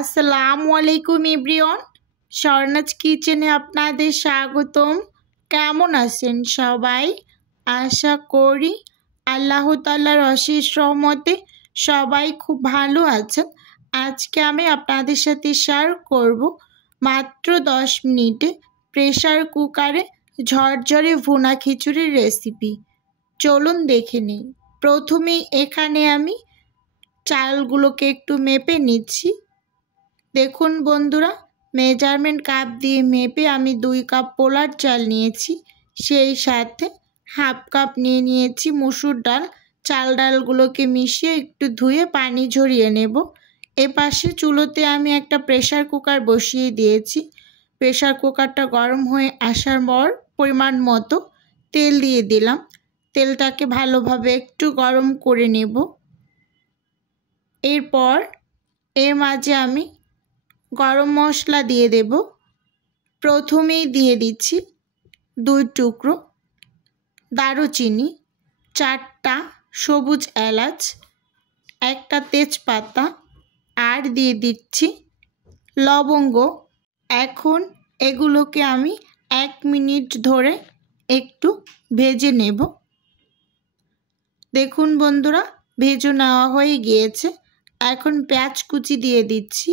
আসসালামু আলাইকুম এভরিওয়ান, স্বর্ণাজ কিচেনে আপনাদের স্বাগতম। কেমন আছেন সবাই? আশা করি আল্লাহ তাআলার অশেষ রহমতে সবাই খুব ভালো আছেন। আজকে আমি আপনাদের সাথে শেয়ার করব মাত্র 10 মিনিটে প্রেসার কুকারে ঝরঝরে ভুনা খিচুড়ির রেসিপি। চলুন দেখে নিই। প্রথমেই এখানে আমি চালগুলোকে একটু মেপে নিচ্ছি। দেখুন বন্ধুরা, মেজারমেন্ট কাপ দিয়ে মেপে আমি 2 কাপ পোলার চাল নিয়েছি, সেই সাথে হাফ কাপ নিয়ে নিয়েছি মসুর ডাল। চাল ডালগুলোকে মিশিয়ে একটু ধুয়ে পানি ঝরিয়ে নেব। এপাশে চুলোতে আমি একটা প্রেসার কুকার বসিয়ে দিয়েছি। প্রেসার কুকারটা গরম হয়ে আসার পর পরিমাণ মতো তেল দিয়ে দিলাম। তেলটাকে ভালোভাবে একটু গরম করে নেব। এরপর এর মাঝে আমি গরম মশলা দিয়ে দেব। প্রথমেই দিয়ে দিচ্ছি 2 টুকরো দারুচিনি, 4টা সবুজ এলাচ, 1টা তেজপাতা, আর দিয়ে দিচ্ছি লবঙ্গ। এখন এগুলোকে আমি 1 মিনিট ধরে একটু ভেজে নেব। দেখুন বন্ধুরা, ভেজে নেওয়া হয়ে গিয়েছে। এখন পেঁয়াজ কুচি দিয়ে দিচ্ছি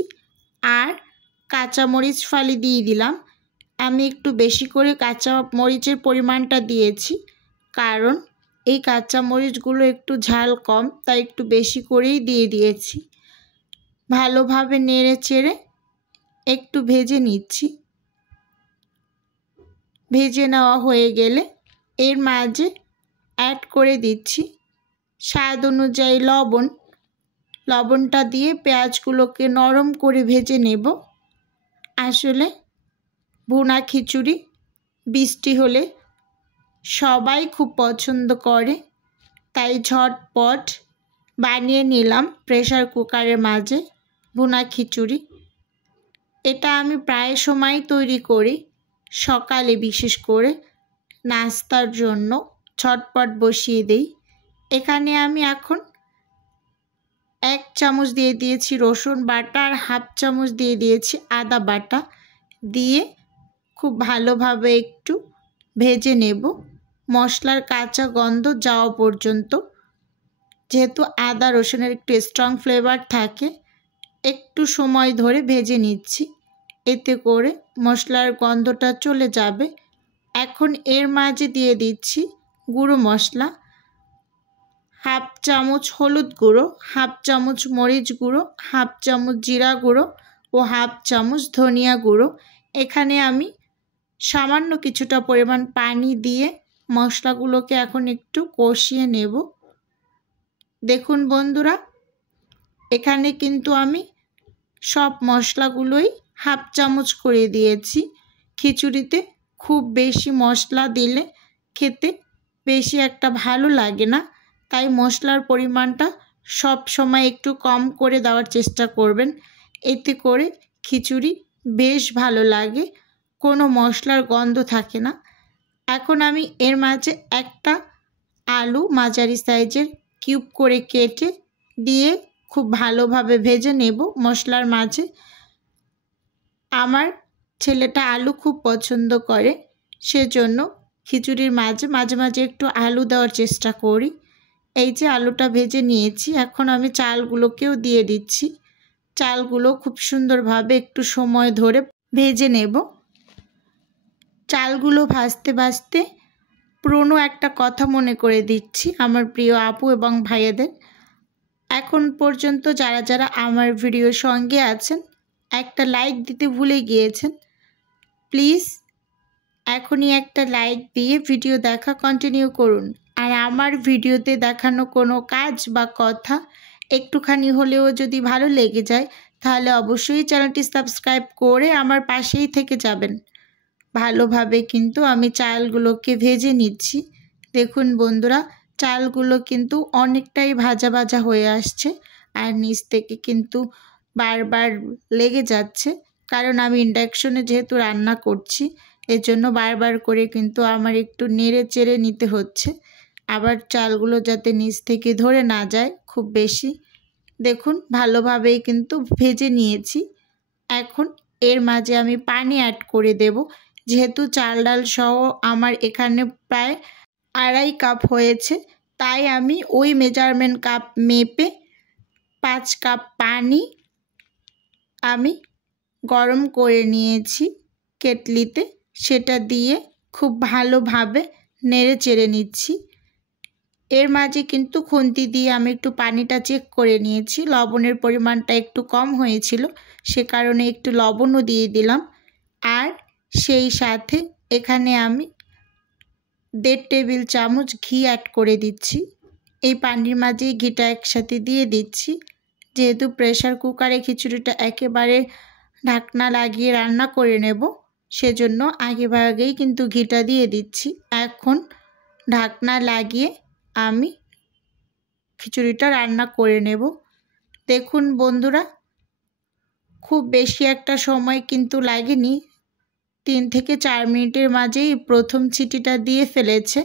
আর কাঁচামরিচ ফালি দিয়ে দিলাম। আমি একটু বেশি করে কাঁচা মরিচের পরিমাণটা দিয়েছি, কারণ এই কাঁচা মরিচগুলো একটু ঝাল কম, তাই একটু বেশি করেই দিয়ে দিয়েছি। ভালোভাবে নেড়ে চেড়ে একটু ভেজে নিচ্ছি। ভেজে নেওয়া হয়ে গেলে এর মাঝে অ্যাড করে দিচ্ছি স্বাদ অনুযায়ী লবণ। লবণটা দিয়ে পেঁয়াজগুলোকে নরম করে ভেজে নেব। আসলে ভুনা খিচুড়ি বৃষ্টি হলে সবাই খুব পছন্দ করে, তাই ঝটপট বানিয়ে নিলাম প্রেসার কুকারের মাঝে ভুনা খিচুড়ি। এটা আমি প্রায় সময় তৈরি করি, সকালে বিশেষ করে নাস্তার জন্য ঝটপট বসিয়ে দেই। এখানে আমি এখন 1 চামচ দিয়ে দিয়েছি রসুন বাটা আর হাফ চামচ দিয়ে দিয়েছি আদা বাটা, দিয়ে খুব ভালোভাবে একটু ভেজে নেব মশলার কাঁচা গন্ধ যাওয়া পর্যন্ত। যেহেতু আদা রসুনের একটু স্ট্রং ফ্লেভার থাকে, একটু সময় ধরে ভেজে নিচ্ছি, এতে করে মশলার গন্ধটা চলে যাবে। এখন এর মাঝে দিয়ে দিচ্ছি গুঁড়ো মশলা, হাফ চামচ হলুদ গুঁড়ো, হাফ চামচ মরিচ গুঁড়ো, হাফ চামচ জিরা গুঁড়ো ও হাফ চামচ ধনিয়া গুঁড়ো। এখানে আমি সামান্য কিছুটা পরিমাণ পানি দিয়ে মশলাগুলোকে এখন একটু কষিয়ে নেব। দেখুন বন্ধুরা, এখানে কিন্তু আমি সব মশলাগুলোই হাফ চামচ করে দিয়েছি। খিচুড়িতে খুব বেশি মশলা দিলে খেতে বেশি একটা ভালো লাগে না, তাই মশলার পরিমাণটা সব সময় একটু কম করে দেওয়ার চেষ্টা করবেন, এতে করে খিচুড়ি বেশ ভালো লাগে, কোনো মশলার গন্ধ থাকে না। এখন আমি এর মাঝে একটা আলু মাঝারি সাইজের কিউব করে কেটে দিয়ে খুব ভালোভাবে ভেজে নেব মশলার মাঝে। আমার ছেলেটা আলু খুব পছন্দ করে, সেজন্য খিচুড়ির মাঝে মাঝে মাঝে একটু আলু দেওয়ার চেষ্টা করি। এই যে আলুটা ভেজে নিয়েছি, এখন আমি চালগুলোকেও দিয়ে দিচ্ছি। চালগুলো খুব সুন্দরভাবে একটু সময় ধরে ভেজে নেব। চালগুলো ভাজতে ভাজতে পুরনো একটা কথা মনে করে দিচ্ছি আমার প্রিয় আপু এবং ভাইয়াদের। এখন পর্যন্ত যারা যারা আমার ভিডিওর সঙ্গে আছেন, একটা লাইক দিতে ভুলে গিয়েছেন, প্লিজ এখনই একটা লাইক দিয়ে ভিডিও দেখা কন্টিনিউ করুন। আর আমার ভিডিওতে দেখানো কোনো কাজ বা কথা একটুখানি হলেও যদি ভালো লেগে যায়, তাহলে অবশ্যই চ্যানেলটি সাবস্ক্রাইব করে আমার পাশেই থেকে যাবেন। ভালোভাবে কিন্তু আমি চালগুলোকে ভেজে নিচ্ছি। দেখুন বন্ধুরা, চালগুলো কিন্তু অনেকটাই ভাজা ভাজা হয়ে আসছে, আর নিচ থেকে কিন্তু বারবার লেগে যাচ্ছে, কারণ আমি ইন্ডাকশনে যেহেতু রান্না করছি, এজন্য বারবার করে কিন্তু আমার একটু নেড়ে চেড়ে নিতে হচ্ছে, আবার চালগুলো যাতে নিচ থেকে ধরে না যায় খুব বেশি। দেখুন ভালোভাবেই কিন্তু ভেজে নিয়েছি। এখন এর মাঝে আমি পানি অ্যাড করে দেব। যেহেতু চাল ডাল সহ আমার এখানে প্রায় 2.5 কাপ হয়েছে, তাই আমি ওই মেজারমেন্ট কাপ মেপে 5 কাপ পানি আমি গরম করে নিয়েছি কেটলিতে। সেটা দিয়ে খুব ভালোভাবে নেড়ে চেড়ে নিচ্ছি। এর মাঝে কিন্তু খুন্তি দিয়ে আমি একটু পানিটা চেক করে নিয়েছি। লবণের পরিমাণটা একটু কম হয়েছিল, সে কারণে একটু লবণও দিয়ে দিলাম। আর সেই সাথে এখানে আমি 1.5 টেবিল চামচ ঘি অ্যাড করে দিচ্ছি। এই পানির মাঝে ঘিটা একসাথে দিয়ে দিচ্ছি। যেহেতু প্রেসার কুকারে খিচুড়িটা একেবারে ঢাকনা লাগিয়ে রান্না করে নেব, সেজন্য আগেভাগেই কিন্তু ঘিটা দিয়ে দিচ্ছি। এখন ঢাকনা লাগিয়ে আমি খিচুড়িটা রান্না করে নেব। দেখুন বন্ধুরা, খুব বেশি একটা সময় কিন্তু লাগেনি, 3 থেকে 4 মিনিটের মাঝেই প্রথম সিটিটা দিয়ে ফেলেছে।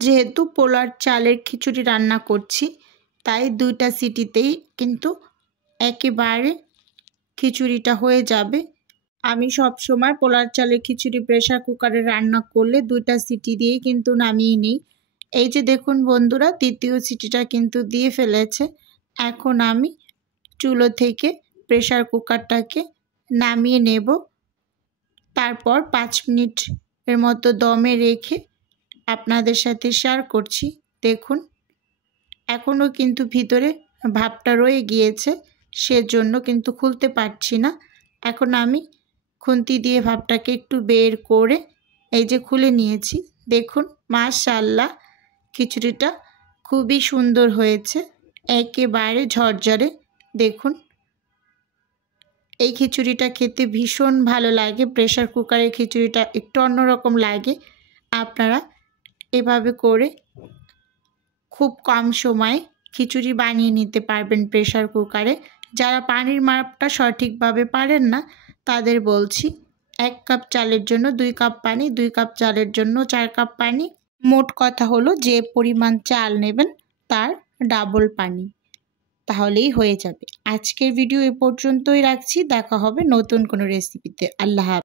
যেহেতু পোলার চালের খিচুড়ি রান্না করছি, তাই 2টা সিটিতেই কিন্তু একেবারে খিচুড়িটা হয়ে যাবে। আমি সব সময় পোলার চালের খিচুড়ি প্রেসার কুকারে রান্না করলে 2টা সিটি দিয়েই কিন্তু নামিয়ে নিই। এই যে দেখুন বন্ধুরা, 3য় সিটিটা কিন্তু দিয়ে ফেলেছে। এখন আমি চুলো থেকে প্রেসার কুকারটাকে নামিয়ে নেব। তারপর 5 মিনিটের মতো দমে রেখে আপনাদের সাথে শেয়ার করছি। দেখুন এখনও কিন্তু ভিতরে ভাপটা রয়ে গিয়েছে, সেজন্য কিন্তু খুলতে পারছি না। এখন আমি খুন্তি দিয়ে ভাপটাকে একটু বের করে এই যে খুলে নিয়েছি। দেখুন মাশাআল্লাহ, খিচুড়িটা খুবই সুন্দর হয়েছে, একেবারে ঝরঝরে। দেখুন এই খিচুড়িটা খেতে ভীষণ ভালো লাগে। প্রেসার কুকারের খিচুড়িটা একটু অন্যরকম লাগে। আপনারা এভাবে করে খুব কম সময়ে খিচুড়ি বানিয়ে নিতে পারবেন প্রেসার কুকারে। যারা পানির মাপটা সঠিকভাবে পারেন না, তাদের বলছি 1 কাপ চালের জন্য 2 কাপ পানি, 2 কাপ চালের জন্য 4 কাপ পানি। মোট কথা হলো যে পরিমাণ চাল নেবেন তার ডাবল পানি, তাহলেই হয়ে যাবে। আজকের ভিডিও এ পর্যন্তই রাখছি। দেখা হবে নতুন কোনো রেসিপিতে। আল্লাহ হাফেজ।